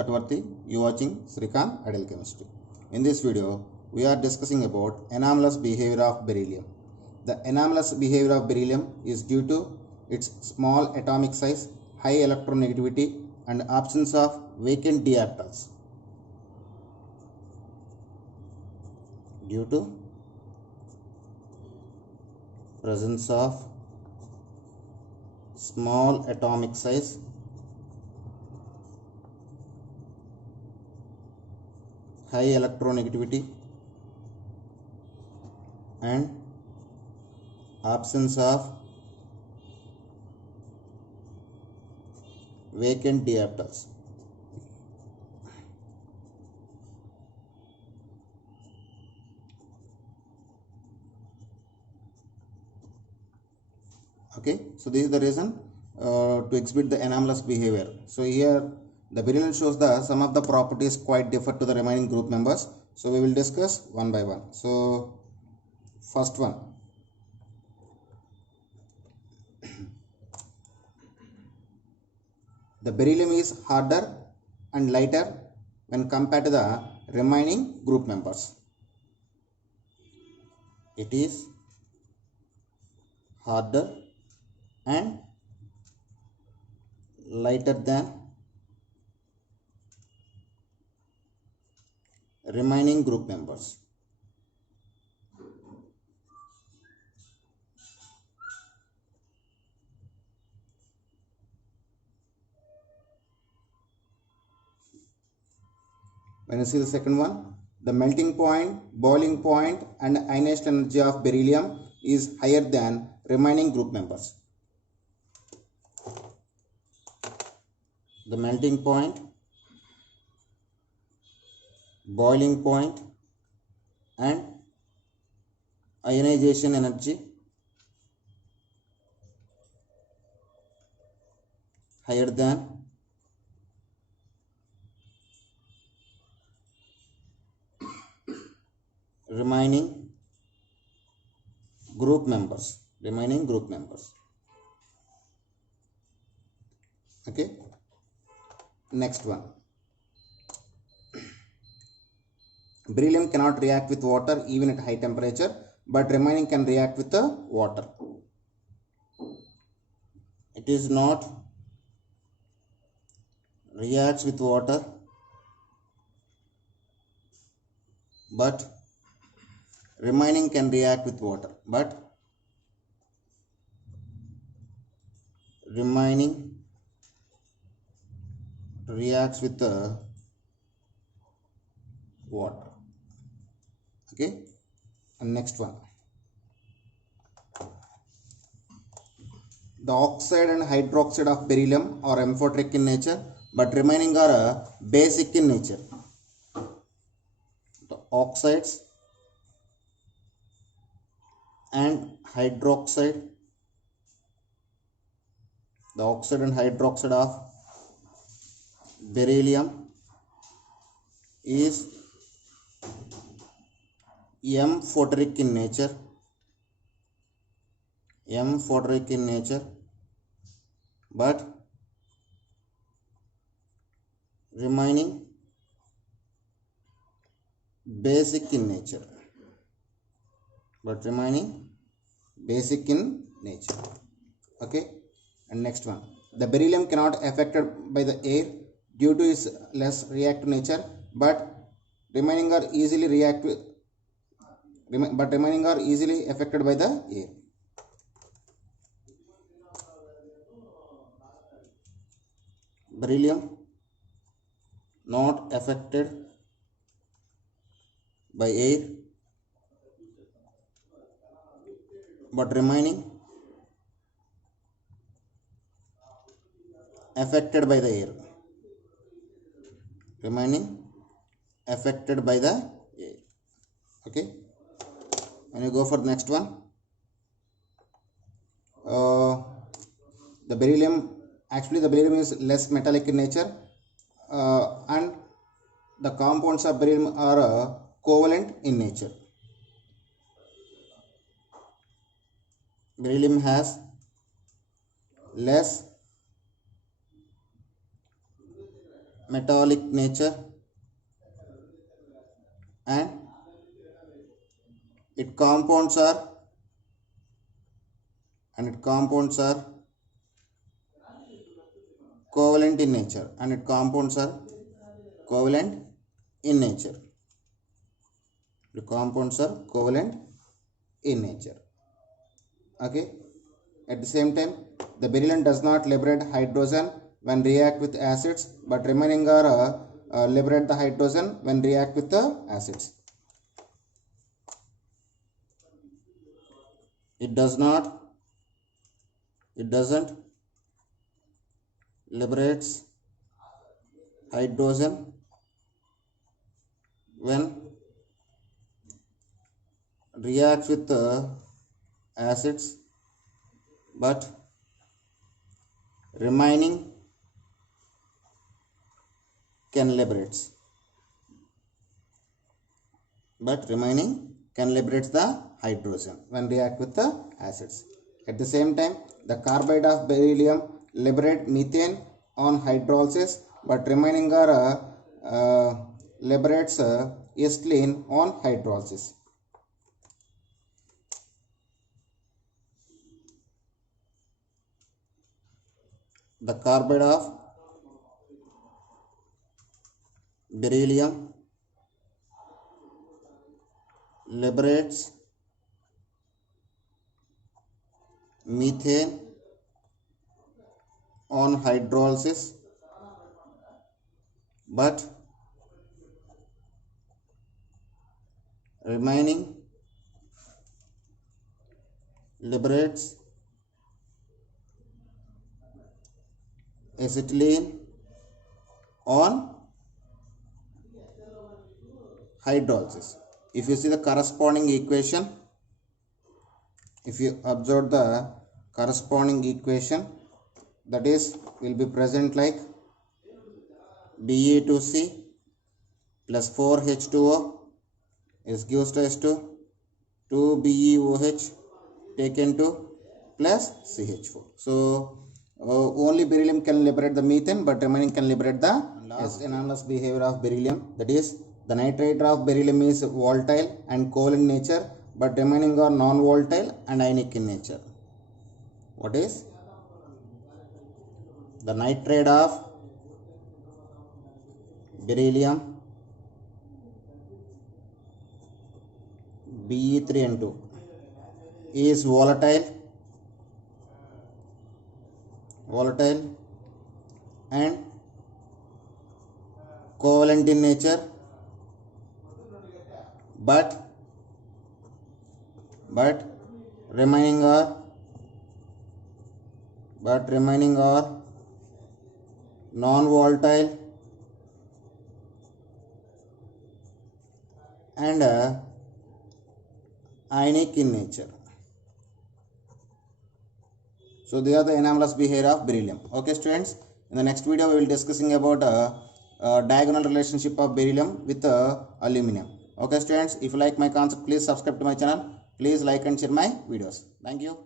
Tatwarthi. You watching Srikanth Ideal Chemistry. In this video, we are discussing about anomalous behavior of beryllium. The anomalous behavior of beryllium is due to its small atomic size, high electronegativity, and absence of vacant d orbitals. Due to presence of small atomic size, high electronegativity, and absence of vacant d orbitals. Okay, so this is the reason to exhibit the anomalous behavior. So here the beryllium shows the some of the properties quite differ to the remaining group members. So we will discuss one by one. So first one, the beryllium is harder and lighter when compared to the remaining group members. It is harder and lighter than remaining group members. When you see the second one, the melting point, boiling point, and ionization energy of beryllium is higher than remaining group members. The melting point, boiling point, and ionization energy higher than remaining group members. Okay, next one, beryllium cannot react with water even at high temperature, but remaining can react with the water. It is not reacts with water, but remaining can react with water, but remaining reacts with the water. Okay, and next one, the oxide and hydroxide of beryllium are amphoteric in nature, but remaining are basic in nature. The oxides and hydroxide, the oxide and hydroxide of beryllium is amphoteric in nature, but remaining basic in nature. Okay, and next one, the beryllium cannot affected by the air due to its less reactive nature, but remaining are easily affected by the air. Beryllium not affected by air, but remaining affected by the air. Okay, when you go for the next one, the beryllium is less metallic in nature, and the compounds of beryllium are covalent in nature. Beryllium has less metallic nature, and its compounds are covalent in nature, The compounds are covalent in nature. Okay. At the same time, the beryllium does not liberate hydrogen when react with acids, but remaining are liberate the hydrogen when react with the acids. It doesn't liberates hydrogen when reacts with the acids, but remaining can liberate the hydrogen when react with the acids. At the same time, the carbide of beryllium liberate methane on hydrolysis, but remaining are liberates ethylene on hydrolysis. The carbide of beryllium liberates methane on hydrolysis, but remaining liberates acetylene on hydrolysis. If you see the corresponding equation, if you observe the corresponding equation, that is will be present like Be2C plus 4H2O is gives rise to 2BeOH taken to plus CH4. So only beryllium can liberate the methane, but remaining can liberate the last anomalous behavior of beryllium. That is, the nitride of beryllium is volatile and covalent in nature, but remaining are non-volatile and ionic in nature. What is the nitride of beryllium Be3N2 is volatile and covalent in nature, but remaining are non-volatile and ionic in nature. So they are the anomalous behavior of beryllium. Okay students, in the next video we will discussing about diagonal relationship of beryllium with aluminum. Okay students, if you like my concept, please subscribe to my channel. Please like and share my videos. Thank you.